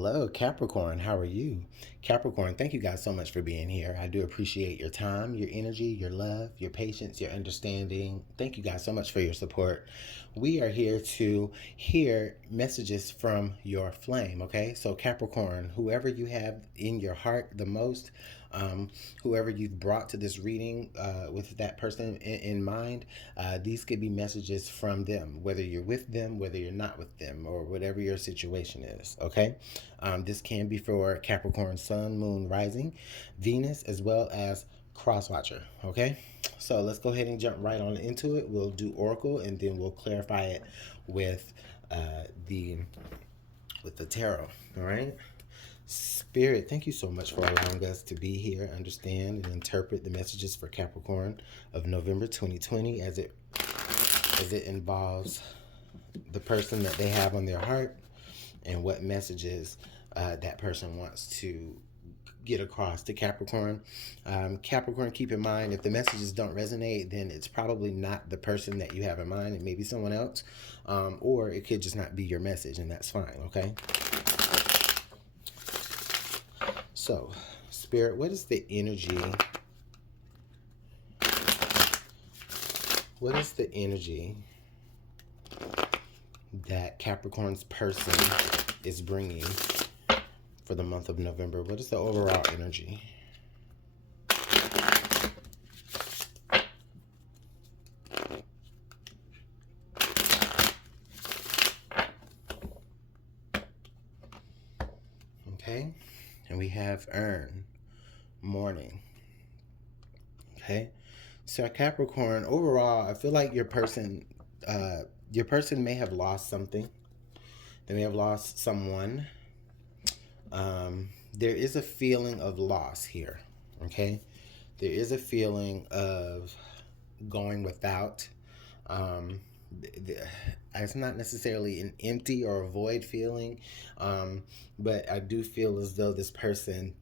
Hello, Capricorn. How are you? Capricorn, thank you guys so much for being here. I do appreciate your time, your energy, your love, your patience, your understanding. Thank you guys so much for your support. We are here to hear messages from your flame, okay? So, Capricorn, whoever you have in your heart the most, whoever you've brought to this reading with that person in mind, these could be messages from them, whether you're with them, whether you're not with them, or whatever your situation is, okay? This can be for Capricorn, Sun, Moon, Rising, Venus, as well as Crosswatcher, okay? So let's go ahead and jump right on into it. We'll do Oracle, and then we'll clarify it with the tarot, all right? Spirit, thank you so much for allowing us to be here, understand, and interpret the messages for Capricorn of November 2020 as it involves the person that they have on their heart and what messages that person wants to get across to Capricorn. Capricorn, keep in mind, if the messages don't resonate, then it's probably not the person that you have in mind. It may be someone else, or it could just not be your message, and that's fine, okay? So, Spirit, what is the energy? What is the energy that Capricorn's person is bringing for the month of November? What is the overall energy? Okay, and we have earn, mourning. Okay, so Capricorn, overall, I feel like your person may have lost something. They may have lost someone. There is a feeling of loss here, okay? There is a feeling of going without. It's not necessarily an empty or a void feeling, but I do feel as though this person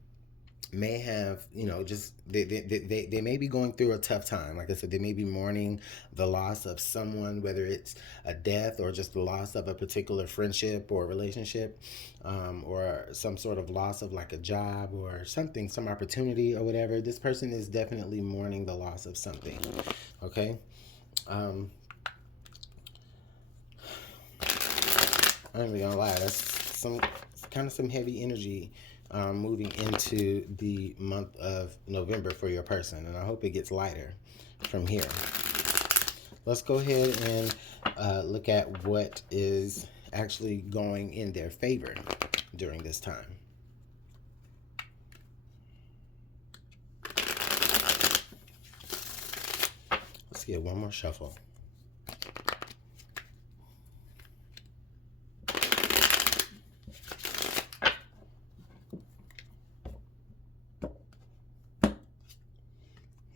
may have, just they may be going through a tough time. Like I said, they may be mourning the loss of someone, whether it's a death or just the loss of a particular friendship or relationship, or some sort of loss of like a job or something, some opportunity or whatever. This person is definitely mourning the loss of something, okay? I'm not even gonna lie, that's some heavy energy moving into the month of November for your person, and I hope it gets lighter from here. Let's go ahead and look at what is actually going in their favor during this time. Let's get one more shuffle.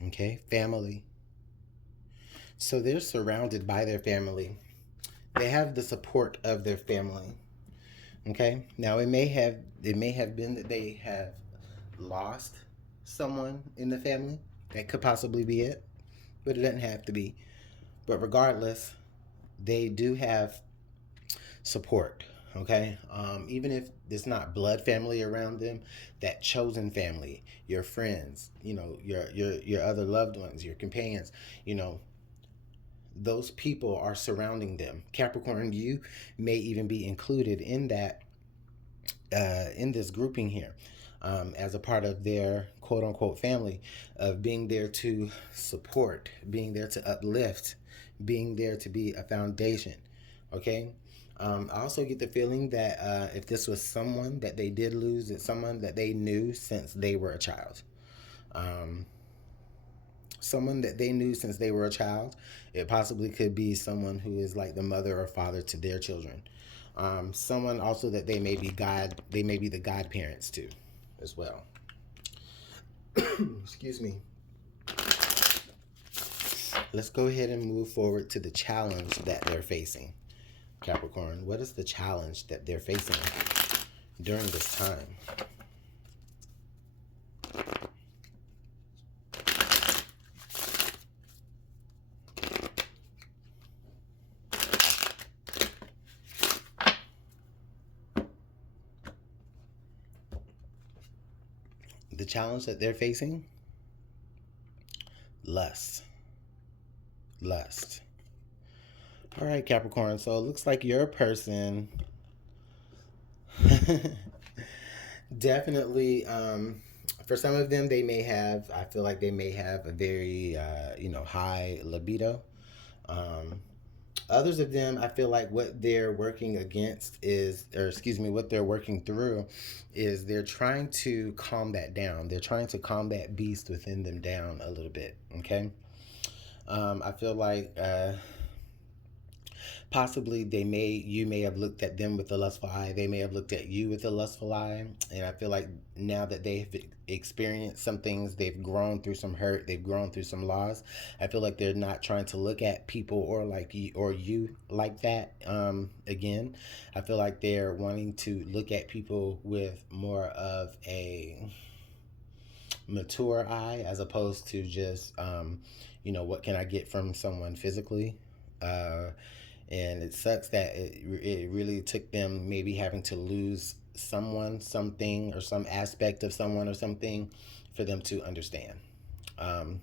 Okay, family. So they're surrounded by their family. They have the support of their family. Okay, now it may have been that they have lost someone in the family. That could possibly be it, but it doesn't have to be. But regardless, they do have support. Okay, even if there's not blood family around them, that chosen family, your friends, your other loved ones, your companions, those people are surrounding them. Capricorn, you may even be included in that, in this grouping here, as a part of their quote unquote family, of being there to support, being there to uplift, being there to be a foundation. Okay. I also get the feeling that if this was someone that they did lose, it's someone that they knew since they were a child. Someone that they knew since they were a child. It possibly could be someone who is like the mother or father to their children. Someone also that they may be the godparents to as well. Excuse me. Let's go ahead and move forward to the challenge that they're facing. Capricorn, what is the challenge that they're facing during this time? The challenge that they're facing, lust. Lust. All right, Capricorn. So it looks like your person definitely, for some of them, they may have, I feel like they may have a very, high libido. Um, Others of them, I feel like what they're working against is, or excuse me, what they're working through is they're trying to calm that down. They're trying to calm that beast within them down a little bit. Okay. I feel like possibly you may have looked at them with a lustful eye. They may have looked at you with a lustful eye. And I feel like now that they've experienced some things, they've grown through some hurt, they've grown through some loss. I feel like they're not trying to look at people or you like that again. I feel like they're wanting to look at people with more of a mature eye, as opposed to just what can I get from someone physically. And it sucks that it really took them maybe having to lose someone, something, or some aspect of someone or something for them to understand. Um,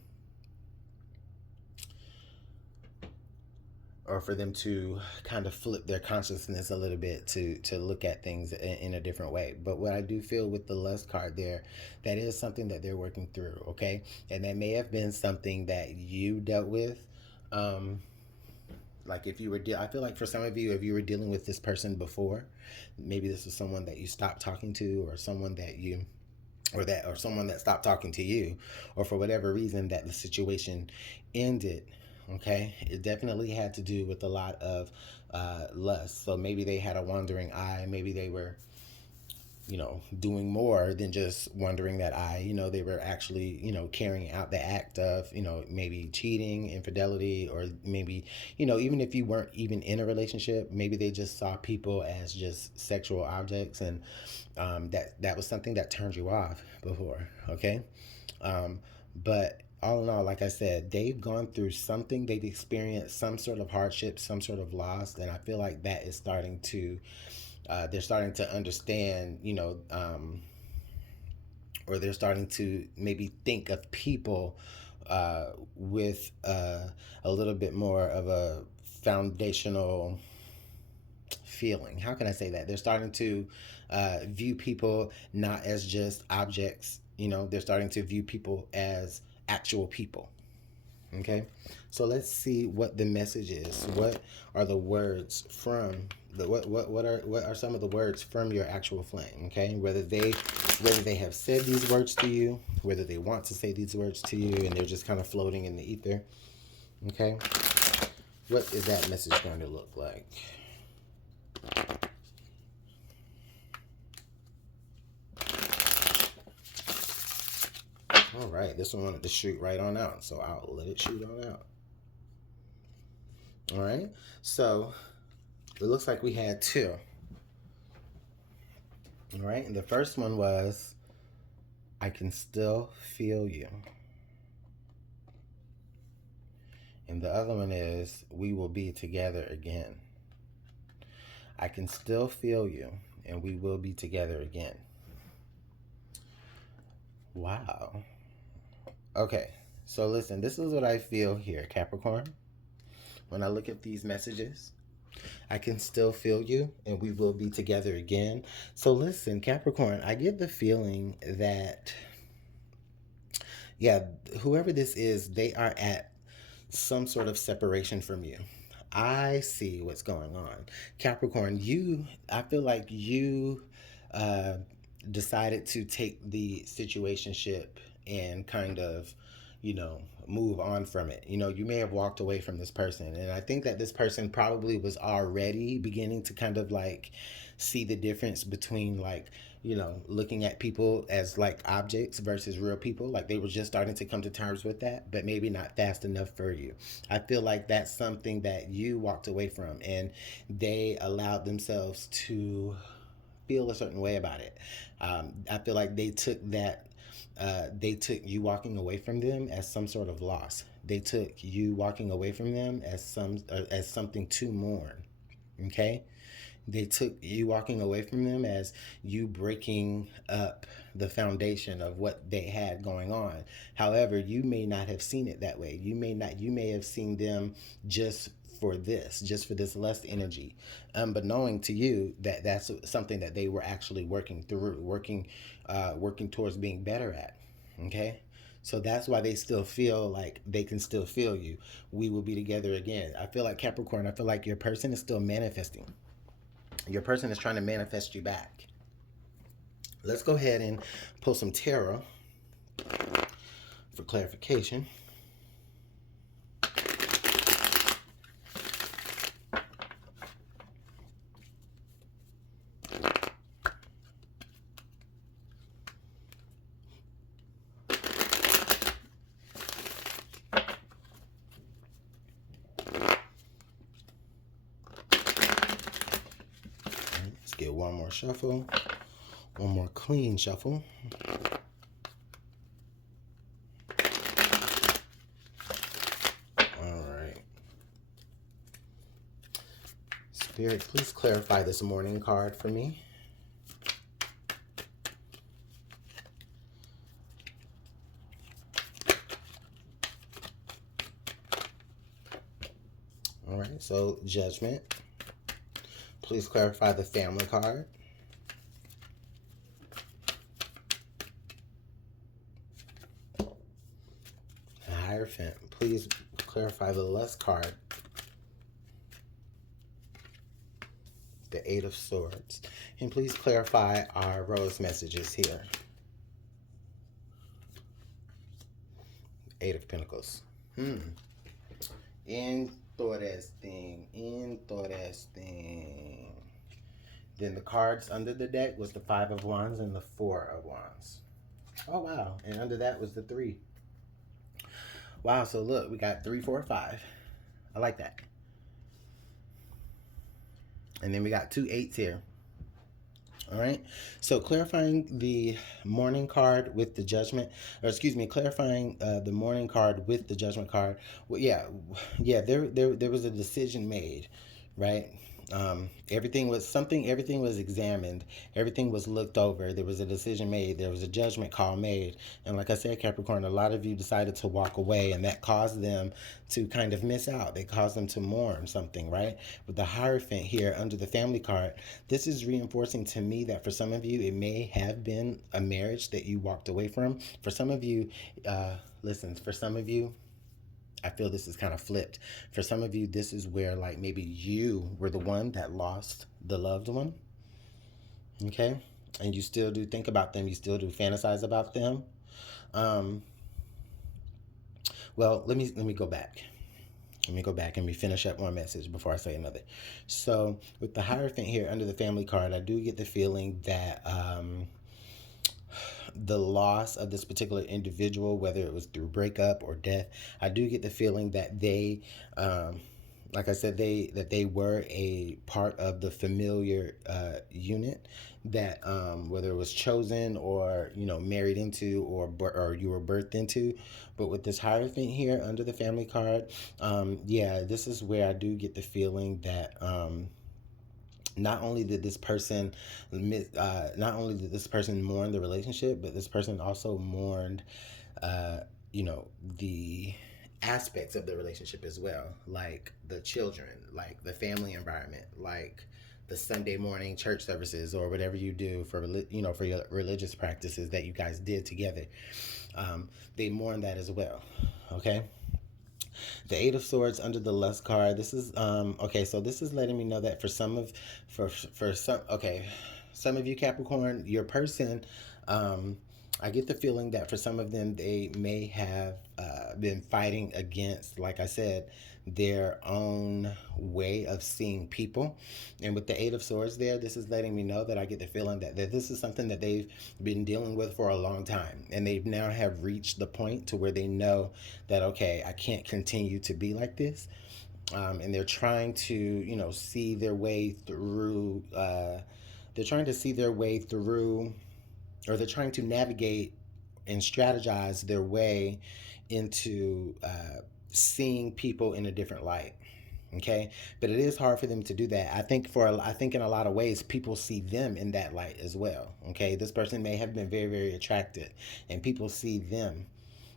or for them to kind of flip their consciousness a little bit to look at things in a different way. But what I do feel with the lust card there, that is something that they're working through, okay? And that may have been something that you dealt with. Like if you were, I feel like for some of you, if you were dealing with this person before, maybe this was someone that you stopped talking to, or someone that you, or someone that stopped talking to you, or for whatever reason that the situation ended. Okay, it definitely had to do with a lot of lust. So maybe they had a wandering eye. Maybe they were doing more than just wondering that they were actually, carrying out the act of, maybe cheating, infidelity, or maybe, even if you weren't even in a relationship, maybe they just saw people as just sexual objects, and that was something that turned you off before, okay? But all in all, like I said, they've gone through something, they've experienced some sort of hardship, some sort of loss, and I feel like that is starting to they're starting to understand, or they're starting to maybe think of people with a little bit more of a foundational feeling. How can I say that? They're starting to view people not as just objects, they're starting to view people as actual people. Okay, so let's see what the message is. What are the words from what are some of the words from your actual flame? Okay, whether they have said these words to you, whether they want to say these words to you, and they're just kind of floating in the ether. Okay, what is that message going to look like? All right, this one wanted to shoot right on out, so I'll let it shoot on out. All right, so it looks like we had two. All right, and the first one was, I can still feel you. And the other one is, we will be together again. I can still feel you, and we will be together again. Wow. Okay, so listen, this is what I feel here, Capricorn. When I look at these messages, I can still feel you, and we will be together again. So listen, Capricorn, I get the feeling that, yeah, whoever this is, they are at some sort of separation from you. I see what's going on. Capricorn, I feel like you uh, decided to take the situationship and kind of, move on from it. You may have walked away from this person. And I think that this person probably was already beginning to kind of like see the difference between like, looking at people as like objects versus real people. Like they were just starting to come to terms with that, but maybe not fast enough for you. I feel like that's something that you walked away from, and they allowed themselves to feel a certain way about it. I feel like they took you walking away from them as some sort of loss. They took you walking away from them as something to mourn. Okay, They took you walking away from them as you breaking up the foundation of what they had going on. However, you may not have seen it that way. You may have seen them just just for this less energy, but knowing to you that that's something that they were actually working through, working towards being better at. Okay. So that's why they still feel like they can still feel you. We will be together again. I feel like Capricorn, I feel like your person is still manifesting. Your person is trying to manifest you back. Let's go ahead and pull some tarot for clarification. Let's get one more shuffle. One more clean shuffle. All right. Spirit, please clarify this morning card for me. All right, so Judgment. Please clarify the family card. Hierophant, please clarify the Lust card. The Eight of Swords. And please clarify our rose messages here. Eight of Pentacles. Interesting. Then the cards under the deck was the Five of Wands and the Four of Wands. Oh, wow. And under that was the 3. Wow, so look, we got 3, 4, 5. I like that. And then we got 2 8s here. All right. So clarifying the morning card with the Judgment, or excuse me, clarifying the morning card with the Judgment card. Well, yeah. There was a decision made, right? Everything was examined, everything was looked over, there was a decision made, there was a judgment call made. And like I said, Capricorn, a lot of you decided to walk away, and that caused them to kind of miss out. They caused them to mourn something, right? With the Hierophant here under the family card, this is reinforcing to me that for some of you, it may have been a marriage that you walked away from. For some of you, for some of you, I feel this is kind of flipped. For some of you, this is where like maybe you were the one that lost the loved one. Okay? And you still do think about them. You still do fantasize about them. Well, let me go back. Let me go back and finish up one message before I say another. So with the Hierophant here under the family card, I do get the feeling that the loss of this particular individual, whether it was through breakup or death, I do get the feeling that they, like I said, that they were a part of the familiar unit that whether it was chosen or married into or you were birthed into. But with this Hierophant here under the family card, this is where I do get the feeling that not only did this person mourn the relationship, but this person also mourned the aspects of the relationship as well, like the children, like the family environment, like the Sunday morning church services or whatever you do for for your religious practices that you guys did together. They mourn that as well. Okay. The Eight of Swords under the Lust card. This is okay. So this is letting me know that for some of you Capricorn, your person, I get the feeling that for some of them, they may have been fighting against, like I said, their own way of seeing people. And with the Eight of Swords there, this is letting me know that I get the feeling that this is something that they've been dealing with for a long time. And they've now have reached the point to where they know that, okay, I can't continue to be like this. And they're trying to, see their way through, or they're trying to navigate and strategize their way into seeing people in a different light. Okay, but it is hard for them to do that. I think in a lot of ways people see them in that light as well. Okay, this person may have been very, very attracted, and people see them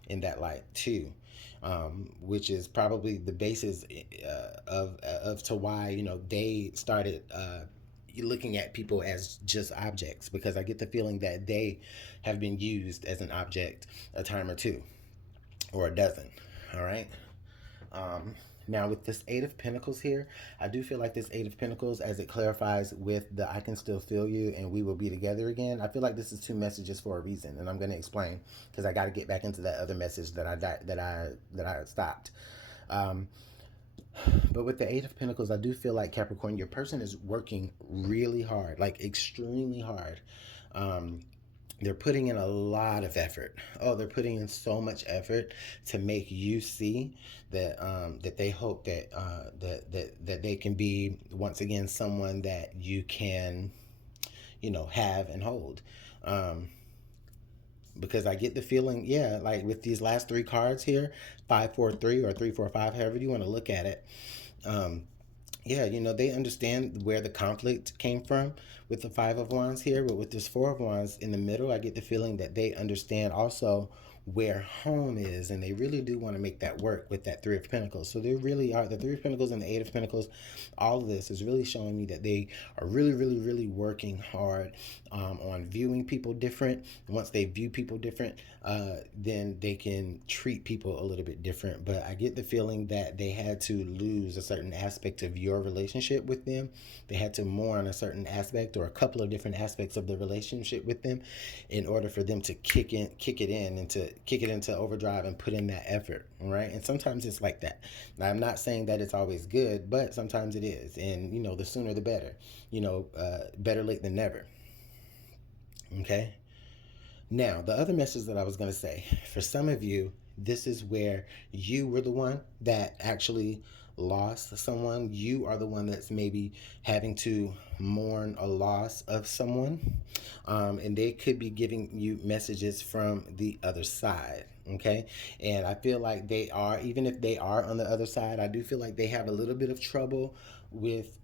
in that light too, which is probably the basis of to why, you know, they started looking at people as just objects, because I get the feeling that they have been used as an object a time or two or a dozen. All right. Um, Now, with this Eight of Pentacles here, I do feel like this Eight of Pentacles, as it clarifies with the I can still feel you and we will be together again, I feel like this is two messages for a reason, and I'm going to explain because I got to get back into that other message that I stopped. Um, but with the Eight of Pentacles, I do feel like, Capricorn, your person is working really hard, like extremely hard. Um, they're putting in a lot of effort. Oh, they're putting in so much effort to make you see that that they hope that that they can be once again someone that you can, you know, have and hold. Um, because I get the feeling, yeah, like with these last three cards here, 5-4-3 or 3-4-5, however you want to look at it. Um, yeah, you know, they understand where the conflict came from with the Five of Wands here, but with this Four of Wands in the middle, I get the feeling that they understand also where home is, and they really do want to make that work with that Three of Pentacles. So they really are, the Three of Pentacles and the Eight of Pentacles, all of this is really showing me that they are really, really, really working hard on viewing people different. Once they view people different, then they can treat people a little bit different. But I get the feeling that they had to lose a certain aspect of your relationship with them. They had to mourn a certain aspect or a couple of different aspects of the relationship with them in order for them to kick it in and to kick it into overdrive and put in that effort. Right. And sometimes it's like that. Now, I'm not saying that it's always good, but sometimes it is. And, you know, the sooner the better. You know, better late than never. Okay. Now, the other message that I was going to say, for some of you, this is where you were the one that actually lost someone. You are the one that's maybe having to mourn a loss of someone. And they could be giving you messages from the other side. Okay. And I feel like they are, even if they are on the other side, I do feel like they have a little bit of trouble with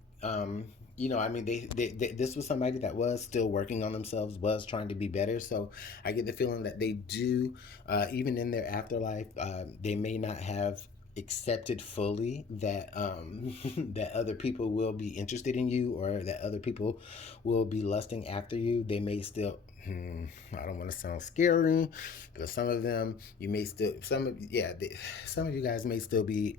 you know, I mean, this was somebody that was still working on themselves, was trying to be better. So I get the feeling that they do, even in their afterlife, they may not have accepted fully that that other people will be interested in you, or that other people will be lusting after you. They may still, I don't want to sound scary, but some of them, you may still, some of you guys may still be,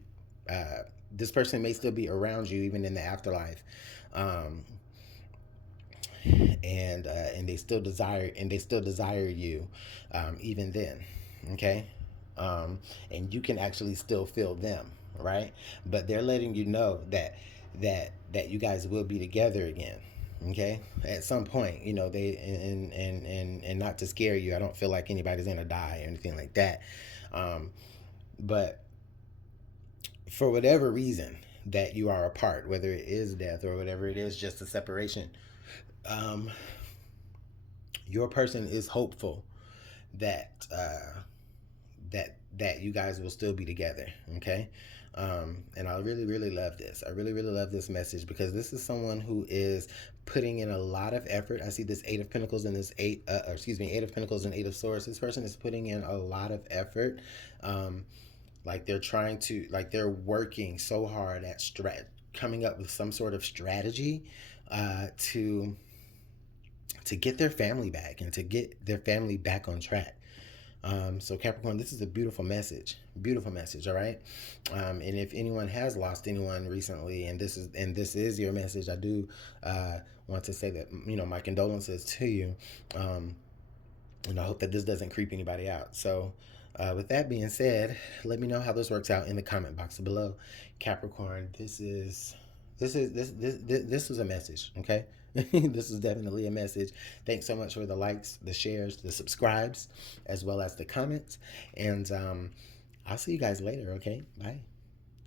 this person may still be around you even in the afterlife, um, and they still desire you, even then. Okay. And you can actually still feel them, right? But they're letting you know that you guys will be together again. Okay, at some point, you know, they and not to scare you, I don't feel like anybody's gonna die or anything like that. Um, but for whatever reason that you are apart, whether it is death or whatever it is, just a separation, um, your person is hopeful that that you guys will still be together. Okay. And I really, really love this. I really, really love this message, because this is someone who is putting in a lot of effort. I see this Eight of Pentacles and this Eight of Pentacles and Eight of Swords. This person is putting in a lot of effort. Like they're trying to, like they're working so hard at coming up with some sort of strategy to get their family back and to get their family back on track. So Capricorn, this is a beautiful message. Beautiful message. All right. And if anyone has lost anyone recently, and this is your message, I do want to say that, you know, my condolences to you. And I hope that this doesn't creep anybody out. So with that being said, let me know how this works out in the comment box below. Capricorn, this was a message. Okay. This is definitely a message. Thanks so much for the likes, the shares, the subscribes, as well as the comments. And I'll see you guys later. Okay. Bye.